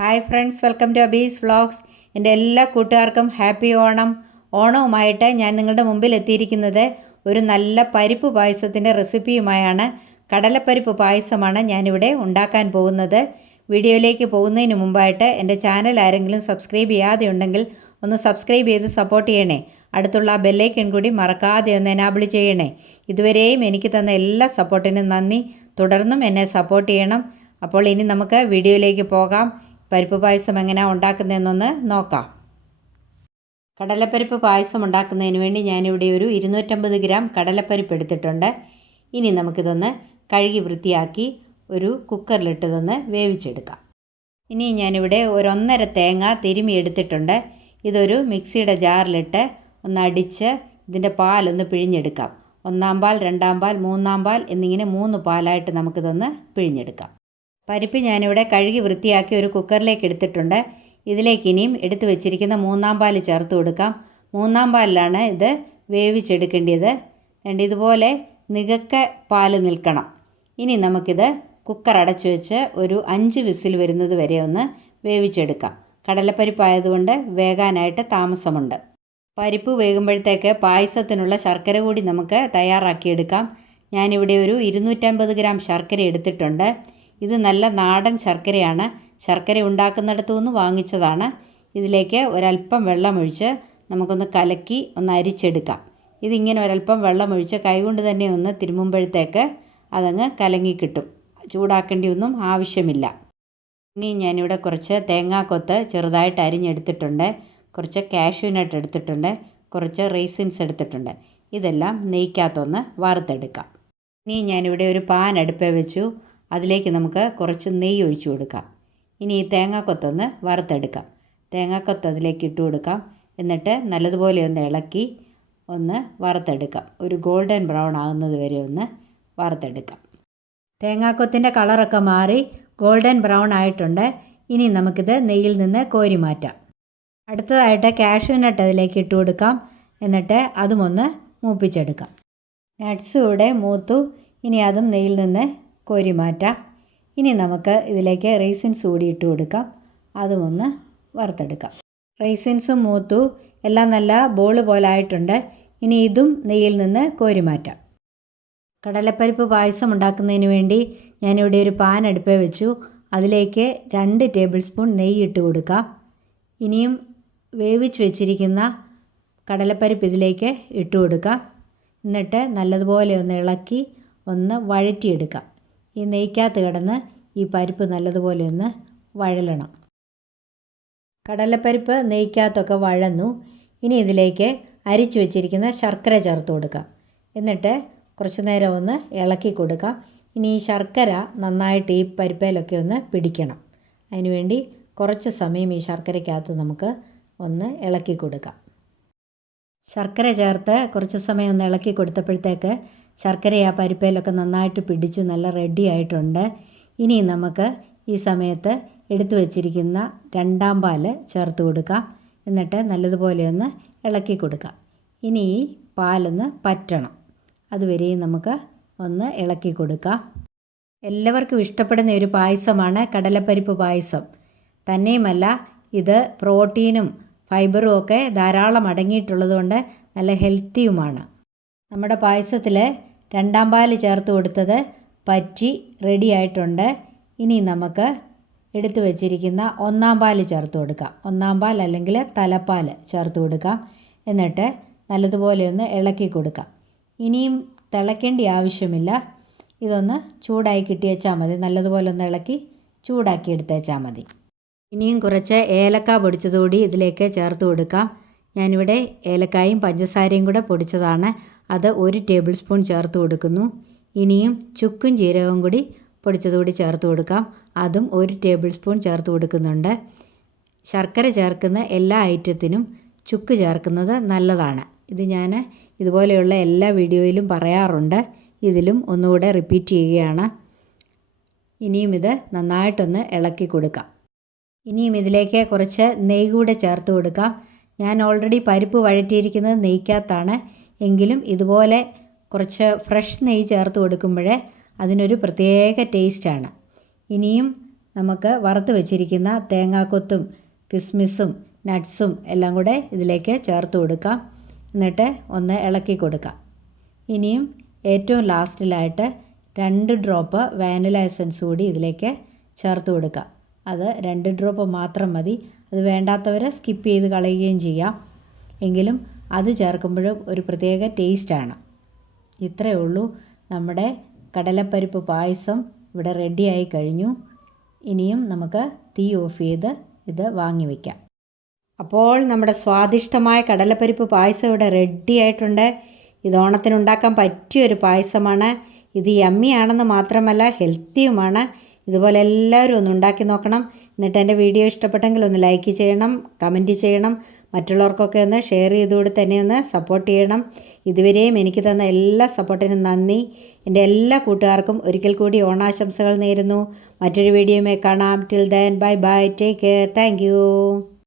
Hi friends, welcome to Abi's vlogs. എൻ്റെ എല്ലാ കൂട്ടുകാർക്കും ഹാപ്പി ഓണം. ഓണവുമായിട്ട് ഞാൻ നിങ്ങളുടെ മുമ്പിൽ എത്തിയിരിക്കുന്നത് ഒരു നല്ല പരിപ്പ് പായസത്തിൻ്റെ റെസിപ്പിയുമായാണ്. കടലപ്പരിപ്പ് പായസമാണ് ഞാനിവിടെ ഉണ്ടാക്കാൻ പോകുന്നത്. വീഡിയോയിലേക്ക് പോകുന്നതിന് മുമ്പായിട്ട് എൻ്റെ ചാനൽ ആരെങ്കിലും സബ്സ്ക്രൈബ് ചെയ്യാതെ ഉണ്ടെങ്കിൽ ഒന്ന് സബ്സ്ക്രൈബ് ചെയ്ത് സപ്പോർട്ട് ചെയ്യണേ. അടുത്തുള്ള ആ ബെല്ലൈക്കൺ കൂടി മറക്കാതെ ഒന്ന് എനാബിൾ ചെയ്യണേ. ഇതുവരെയും എനിക്ക് തന്ന എല്ലാ സപ്പോർട്ടിനും നന്ദി. തുടർന്നും എന്നെ സപ്പോർട്ട് ചെയ്യണം. അപ്പോൾ ഇനി നമുക്ക് വീഡിയോയിലേക്ക് പോകാം. പരിപ്പ് പായസം എങ്ങനെയാണ് ഉണ്ടാക്കുന്നതെന്നൊന്ന് നോക്കാം. കടലപ്പരിപ്പ് പായസം ഉണ്ടാക്കുന്നതിന് വേണ്ടി ഞാനിവിടെ ഒരു 250 ഗ്രാം കടലപ്പരിപ്പ് എടുത്തിട്ടുണ്ട്. ഇനി നമുക്കിതൊന്ന് കഴുകി വൃത്തിയാക്കി ഒരു കുക്കറിലിട്ടതൊന്ന് വേവിച്ചെടുക്കാം. ഇനി ഞാനിവിടെ ഒരു 1.5 തേങ്ങ തിരുമി എടുത്തിട്ടുണ്ട്. ഇതൊരു മിക്സിയുടെ ജാറിലിട്ട് ഒന്ന് അടിച്ച് ഇതിൻ്റെ പാലൊന്ന് പിഴിഞ്ഞെടുക്കാം. 1-ാം പാൽ, 2-ാം പാൽ, 3-ാം പാൽ എന്നിങ്ങനെ 3 പാലായിട്ട് നമുക്കിതൊന്ന് പിഴിഞ്ഞെടുക്കാം. പരിപ്പ് ഞാനിവിടെ കഴുകി വൃത്തിയാക്കി ഒരു കുക്കറിലേക്ക് എടുത്തിട്ടുണ്ട്. ഇതിലേക്ക് ഇനിയും എടുത്തു വെച്ചിരിക്കുന്ന 3-ാം പാൽ ചേർത്ത് കൊടുക്കാം. 3-ാം പാലിലാണ് ഇത് വേവിച്ചെടുക്കേണ്ടത്. ഇതുപോലെ നികക്ക പാൽ നിൽക്കണം. ഇനി നമുക്കിത് കുക്കർ അടച്ചു വെച്ച് ഒരു 5 വിസിൽ വരുന്നത് വരെ ഒന്ന് വേവിച്ചെടുക്കാം. കടലപ്പരിപ്പായതുകൊണ്ട് വേകാനായിട്ട് താമസമുണ്ട്. പരിപ്പ് വേകുമ്പോഴത്തേക്ക് പായസത്തിനുള്ള ശർക്കര കൂടി നമുക്ക് തയ്യാറാക്കിയെടുക്കാം. ഞാനിവിടെ ഒരു 250 ഗ്രാം ശർക്കര എടുത്തിട്ടുണ്ട്. ഇത് നല്ല നാടൻ ശർക്കരയാണ്. ശർക്കര ഉണ്ടാക്കുന്നിടത്തു നിന്ന് വാങ്ങിച്ചതാണ്. ഇതിലേക്ക് ഒരല്പം വെള്ളമൊഴിച്ച് നമുക്കൊന്ന് കലക്കി ഒന്ന് അരിച്ചെടുക്കാം. ഇതിങ്ങനെ ഒരല്പം വെള്ളമൊഴിച്ച് കൈകൊണ്ട് തന്നെ ഒന്ന് തിരുമുമ്പോഴത്തേക്ക് അതങ്ങ് കലങ്ങി കിട്ടും. ചൂടാക്കേണ്ടിയൊന്നും ആവശ്യമില്ല. ഇനി ഞാനിവിടെ കുറച്ച് തേങ്ങാക്കൊത്ത് ചെറുതായിട്ട് അരിഞ്ഞെടുത്തിട്ടുണ്ട്. കുറച്ച് കാഷ്യൂ നട്ട് എടുത്തിട്ടുണ്ട്. കുറച്ച് റൈസിൻസ് എടുത്തിട്ടുണ്ട്. ഇതെല്ലാം നെയ്ക്കകത്തൊന്ന് വറുത്തെടുക്കാം. ഇനി ഞാനിവിടെ ഒരു പാൻ അടുപ്പേ വെച്ചു. അതിലേക്ക് നമുക്ക് കുറച്ച് നെയ്യ് ഒഴിച്ചു കൊടുക്കാം. ഇനി ഈ തേങ്ങാക്കൊത്തൊന്ന് വറുത്തെടുക്കാം. തേങ്ങാക്കൊത്ത് അതിലേക്ക് ഇട്ട് കൊടുക്കാം. എന്നിട്ട് നല്ലതുപോലെ ഒന്ന് ഇളക്കി ഒന്ന് വറുത്തെടുക്കാം. ഒരു ഗോൾഡൻ ബ്രൗൺ ആകുന്നത് വരെ ഒന്ന് വറുത്തെടുക്കാം. തേങ്ങാക്കൊത്തിൻ്റെ കളറൊക്കെ മാറി ഗോൾഡൻ ബ്രൗൺ ആയിട്ടുണ്ട്. ഇനി നമുക്കിത് നെയ്യിൽ നിന്ന് കോരി മാറ്റാം. അടുത്തതായിട്ട് കാഷ്യൂ നട്ട് അതിലേക്ക് ഇട്ട് കൊടുക്കാം. എന്നിട്ട് അതും ഒന്ന് മൂപ്പിച്ചെടുക്കാം. നട്ട്സ് ഇവിടെ മൂത്തു. ഇനി അതും നെയ്യിൽ നിന്ന് കോരി മാറ്റാം. ഇനി നമുക്ക് ഇതിലേക്ക് റൈസിൻസ് കൂടി ഇട്ട് കൊടുക്കാം. അതും ഒന്ന് വറുത്തെടുക്കാം. റൈസിൻസും മൂത്തു. എല്ലാം നല്ല ബോൾ പോലെ ആയിട്ടുണ്ട്. ഇനി ഇതും നെയ്യിൽ നിന്ന് കോരി മാറ്റാം. കടലപ്പരിപ്പ് പായസം ഉണ്ടാക്കുന്നതിന് വേണ്ടി ഞാനിവിടെ ഒരു പാൻ അടുപ്പേ വെച്ചു. അതിലേക്ക് 2 ടേബിൾ സ്പൂൺ നെയ്യ് ഇട്ട് കൊടുക്കാം. ഇനിയും വേവിച്ച് വെച്ചിരിക്കുന്ന കടലപ്പരിപ്പ് ഇതിലേക്ക് ഇട്ട് കൊടുക്കാം. എന്നിട്ട് നല്ലതുപോലെ ഒന്ന് ഇളക്കി ഒന്ന് വഴറ്റിയെടുക്കാം. ഈ നെയ്ക്കകത്ത് കിടന്ന് ഈ പരിപ്പ് നല്ലതുപോലെ ഒന്ന് വഴലണം. കടലപ്പരിപ്പ് നെയ്ക്കകത്തൊക്കെ വഴന്നു. ഇനി ഇതിലേക്ക് അരിച്ചു വെച്ചിരിക്കുന്ന ശർക്കര ചേർത്ത് കൊടുക്കാം. എന്നിട്ട് കുറച്ച് നേരം ഒന്ന് ഇളക്കി കൊടുക്കാം. ഇനി ഈ ശർക്കര നന്നായിട്ട് ഈ പരിപ്പയിലൊക്കെ ഒന്ന് പിടിക്കണം. അതിനുവേണ്ടി കുറച്ച് സമയം ഈ ശർക്കരയ്ക്കകത്ത് നമുക്ക് ഒന്ന് ഇളക്കി കൊടുക്കാം. ശർക്കര ചേർത്ത് കുറച്ച് സമയം ഒന്ന് ഇളക്കി കൊടുത്തപ്പോഴത്തേക്ക് ശർക്കര ആ പരിപ്പയിലൊക്കെ നന്നായിട്ട് പിടിച്ച് നല്ല റെഡി ആയിട്ടുണ്ട്. ഇനി നമുക്ക് ഈ സമയത്ത് എടുത്തു വച്ചിരിക്കുന്ന 2-ാം പാൽ ചേർത്ത് കൊടുക്കാം. എന്നിട്ട് നല്ലതുപോലെ ഒന്ന് ഇളക്കി കൊടുക്കാം. ഇനി ഈ പാലൊന്ന് പറ്റണം. അതുവരെയും നമുക്ക് ഒന്ന് ഇളക്കി കൊടുക്കാം. എല്ലാവർക്കും ഇഷ്ടപ്പെടുന്ന ഒരു പായസമാണ് കടലപ്പരിപ്പ് പായസം. തന്നെയുമല്ല, ഇത് പ്രോട്ടീനും ഫൈബറും ഒക്കെ ധാരാളം അടങ്ങിയിട്ടുള്ളതുകൊണ്ട് നല്ല ഹെൽത്തിയുമാണ്. നമ്മുടെ പായസത്തിൽ 2-ാം പാൽ ചേർത്ത് കൊടുത്തത് പറ്റി റെഡി ആയിട്ടുണ്ട്. ഇനി നമുക്ക് എടുത്തു വച്ചിരിക്കുന്ന 1-ാം പാൽ ചേർത്ത് കൊടുക്കാം. 1-ാം പാൽ അല്ലെങ്കിൽ തലപ്പാൽ ചേർത്ത് കൊടുക്കാം. എന്നിട്ട് നല്ലതുപോലെ ഒന്ന് ഇളക്കി കൊടുക്കാം. ഇനിയും തിളയ്ക്കേണ്ട ആവശ്യമില്ല. ഇതൊന്ന് ചൂടായി കിട്ടിയേച്ചാൽ മതി. നല്ലതുപോലെ ഒന്ന് ഇളക്കി ചൂടാക്കി എടുത്തേച്ചാൽ മതി. ഇനിയും കുറച്ച് ഏലക്ക പൊടിച്ചതുകൂടി ഇതിലേക്ക് ചേർത്ത് കൊടുക്കാം. ഞാനിവിടെ ഏലക്കായും പഞ്ചസാരയും കൂടെ പൊടിച്ചതാണ്. അത് 1 ടേബിൾ സ്പൂൺ ചേർത്ത് കൊടുക്കുന്നു. ഇനിയും ചുക്കും ജീരകവും കൂടി പൊടിച്ചതുകൂടി ചേർത്ത് കൊടുക്കാം. അതും 1 ടേബിൾ സ്പൂൺ ചേർത്ത് കൊടുക്കുന്നുണ്ട്. ശർക്കര ചേർക്കുന്ന എല്ലാ ഐറ്റത്തിനും ചുക്ക് ചേർക്കുന്നത് നല്ലതാണ്. ഇത് ഞാൻ ഇതുപോലെയുള്ള എല്ലാ വീഡിയോയിലും പറയാറുണ്ട്. ഇതിലും ഒന്നുകൂടെ റിപ്പീറ്റ് ചെയ്യുകയാണ്. ഇനിയും ഇത് നന്നായിട്ടൊന്ന് ഇളക്കി കൊടുക്കാം. ഇനിയും ഇതിലേക്ക് കുറച്ച് നെയ്യ് കൂടെ ചേർത്ത് കൊടുക്കാം. ഞാൻ ഓൾറെഡി പരിപ്പ് വഴറ്റിയിരിക്കുന്നത് നെയ്ക്കകത്താണ്. എങ്കിലും ഇതുപോലെ കുറച്ച് ഫ്രഷ് നെയ്യ് ചേർത്ത് കൊടുക്കുമ്പോൾ അതിനൊരു പ്രത്യേക ടേസ്റ്റാണ്. ഇനിയും നമുക്ക് വറുത്ത് വെച്ചിരിക്കുന്ന തേങ്ങാക്കൊത്തും കിസ്മിസും നട്ട്സും എല്ലാം കൂടെ ഇതിലേക്ക് ചേർത്ത് കൊടുക്കാം. എന്നിട്ട് ഒന്ന് ഇളക്കി കൊടുക്കാം. ഇനിയും ഏറ്റവും ലാസ്റ്റിലായിട്ട് 2 ഡ്രോപ്പ് വാനില എസൻസ് കൂടി ഇതിലേക്ക് ചേർത്ത് കൊടുക്കാം. അത് 2 ഡ്രോപ്പ് മാത്രം മതി. അത് വേണ്ടാത്തവർ സ്കിപ്പ് ചെയ്ത് കളയുകയും ചെയ്യാം. എങ്കിലും അത് ചേർക്കുമ്പോഴും ഒരു പ്രത്യേക ടേസ്റ്റാണ്. ഇത്രയേ ഉള്ളൂ. നമ്മുടെ കടലപ്പരിപ്പ് പായസം ഇവിടെ റെഡിയായി കഴിഞ്ഞു. ഇനിയും നമുക്ക് തീ ഓഫ് ചെയ്ത് ഇത് വാങ്ങി വയ്ക്കാം. അപ്പോൾ നമ്മുടെ സ്വാദിഷ്ടമായ കടലപ്പരിപ്പ് പായസം ഇവിടെ റെഡി ആയിട്ടുണ്ട്. ഇത് ഓണത്തിനുണ്ടാക്കാൻ പറ്റിയൊരു പായസമാണ്. ഇത് യമ്മിയാണെന്ന് മാത്രമല്ല ഹെൽത്തിയുമാണ്. ഇതുപോലെ എല്ലാവരും ഒന്ന് ഉണ്ടാക്കി നോക്കണം. എന്നിട്ട് എൻ്റെ വീഡിയോ ഇഷ്ടപ്പെട്ടെങ്കിൽ ഒന്ന് ലൈക്ക് ചെയ്യണം, കമൻറ്റ് ചെയ്യണം, മറ്റുള്ളവർക്കൊക്കെ ഒന്ന് ഷെയർ ചെയ്ത് കൊടുത്ത് എന്നെ ഒന്ന് സപ്പോർട്ട് ചെയ്യണം. ഇതുവരെയും എനിക്ക് തന്ന എല്ലാ സപ്പോർട്ടിനും നന്ദി. എൻ്റെ എല്ലാ കൂട്ടുകാർക്കും ഒരിക്കൽ കൂടി ഓണാശംസകൾ നേരുന്നു. മറ്റൊരു വീഡിയോയുമായി കാണാം. Till then bye bye, take care, thank you.